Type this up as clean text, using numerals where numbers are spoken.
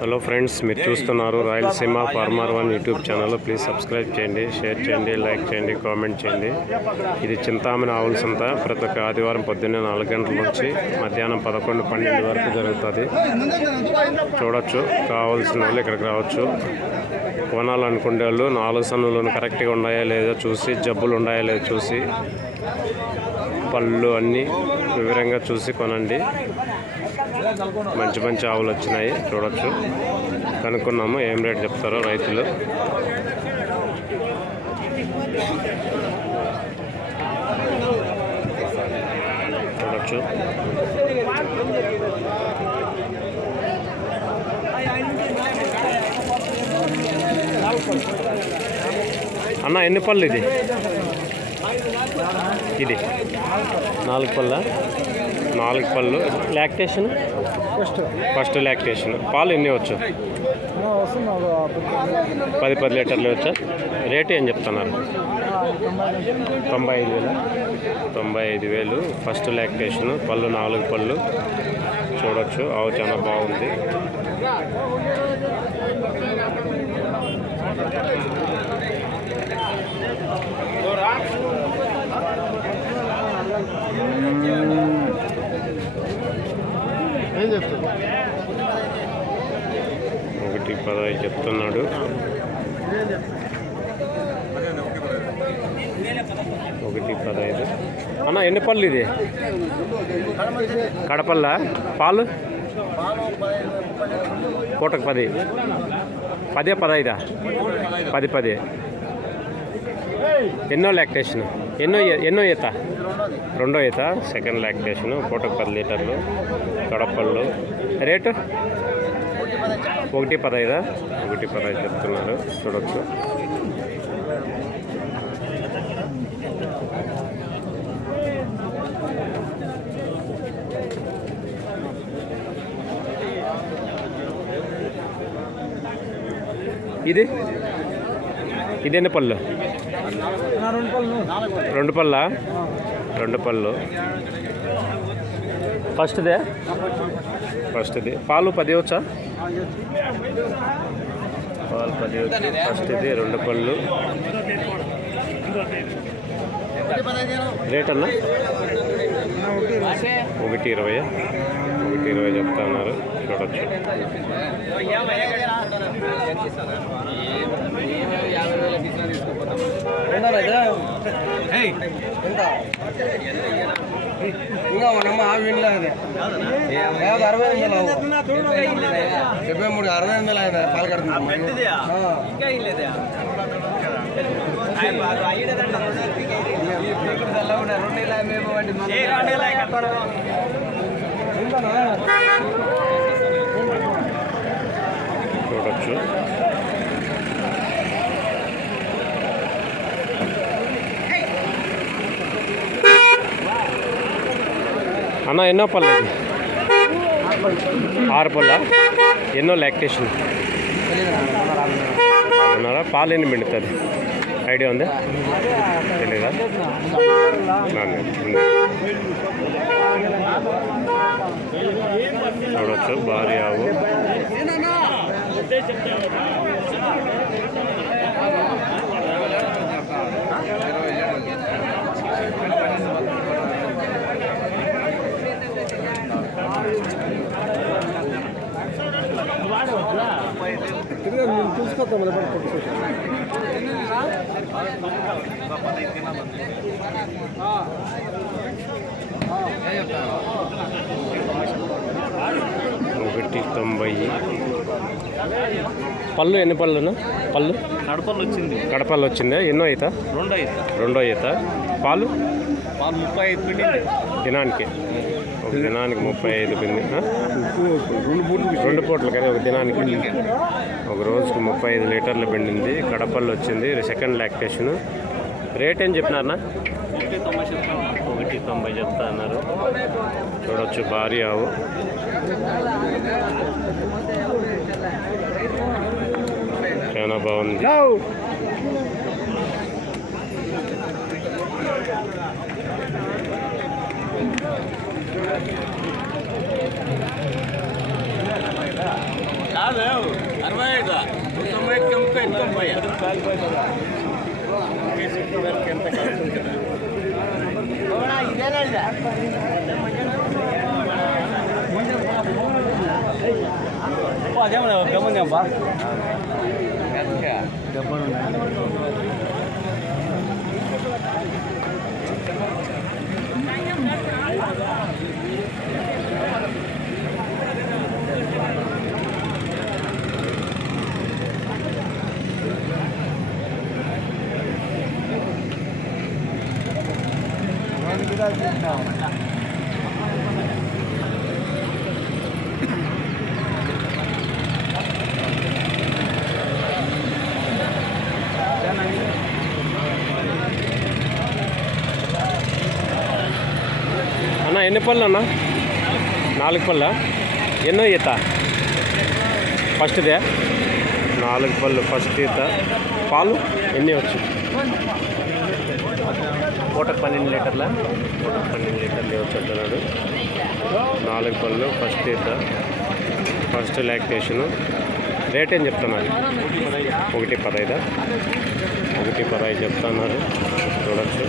Hello friends, మీరు చూస్తున్నారు Rayalaseema farmer one YouTube channel. Please subscribe చేయండి, షేర్ చేయండి, లైక్ చేయండి, కామెంట్ చేయండి. ఇది చింతామణి ఆవుల సంత ప్రతి ఒక్క ఆదివారం పొద్దున్నే 4 గంటల నుంచి మధ్యాహ్నం 11-12 వరకు జరుగుతుంది. చూడొచ్చు, కావాల్సిన వాళ్ళు ఇక్కడికి రావచ్చు. కొనాలనుకునే వాళ్ళు 4 సన్నులను కరెక్ట్గా ఉన్నాయా లేదా చూసి, జబ్బులు ఉన్నాయా లేదా చూసి, పళ్ళు అన్నీ వివరంగా చూసి కొనండి. మంచి మంచి ఆవులు వచ్చినాయి, చూడొచ్చు. కనుక్కున్నాము ఏం రేట్ చెప్తారో రైతులు. చూడొచ్చు. అన్న ఎన్ని పళ్ళు ఇది? ఇది 4 పళ్ళ. 4 పళ్ళు. Lactation first lactation. పాలు ఎన్ని వచ్చు? 10 లీటర్లు వచ్చా. రేటు ఏం చెప్తున్నారు? 95,000. 95,000 ఫస్ట్ లాక్టేషన్. పళ్ళు 4 పళ్ళు. చూడొచ్చు, ఆవు చాలా బాగుంది. ఏం చెప్తాను? 1,15 చెప్తున్నాడు. 1,15. అన్న ఎన్ని పళ్ళు ఇది? కడపల్ల. పాలు పూటకు 10. 10-15. 10. ఎన్నో లాక్టేషన్? ఎన్నో ఈత? 2వ ఈత. Second lactation. పూటకు 10 లీటర్లు. కడపళ్ళు. రేటు 1,15. 1,15 చెప్తున్నారు. చూడొచ్చు. ఇది ఎన్ని పళ్ళు? 2 పళ్ళ. 2 పళ్ళు. ఫస్ట్ది. పాలు 10 వచ్చా? పాలు 10 వచ్చి. ఫస్ట్ది 2 పళ్ళు. రేట్ అన్నా 1,20. 1,20 చెప్తా ఉన్నారు. చూడొచ్చు. ఇంకా మనమ్మ ఆ వినలే. 60,000 73 60,000 ఆయన పాలు కడుతుంది. చూడొచ్చు. అన్న ఎన్నో పళ్ళు? 6 పళ్ళ. ఎన్నో లాక్టేషన్? అన్నారా? పాలు ఎన్ని పిండుతుంది? ఐడియా ఉందా? తెలీదా? చూడొచ్చు, భారీ ఆవు. చూసుకో. 1,90. పళ్ళు ఎన్ని పళ్ళునా? పళ్ళు కడపల్లి వచ్చింది. కడపల్లి వచ్చిందా? ఎన్నో ఈత? 2వ ఈత. పాలు 35 పిండింది దినానికి. ఒక దినానికి 35 పిండి. 2 పూటలు కదా ఒక దినానికి. ఒక రోజుకు 35 లీటర్లు పిండింది. కడపల్లి వచ్చింది. Second lactation. రేట్ ఏం చెప్పినారన్నా? 1,90 చెప్తా అన్నారు. చూడొచ్చు, భారీ ఆవు. చాలా బాగుంది. అదేమన్నా గమ్ముంది అబ్బా అన్న ఎన్ని పళ్ళు అన్న 4 పళ్ళ ఎన్నో ఈత ఫస్ట్దే 4 పళ్ళు ఫస్ట్ ఈత పాలు ఎన్ని వచ్చు పూటకు 12 లీటర్ల పూటకు 12 లీటర్లు వచ్చి అంటున్నాడు 4 పళ్ళు ఫస్ట్ ఈత ఫస్ట్ లాక్టేషను రేట్ ఏం చెప్తున్నారు 1.15 1.15 చెప్తున్నారు చూడొచ్చు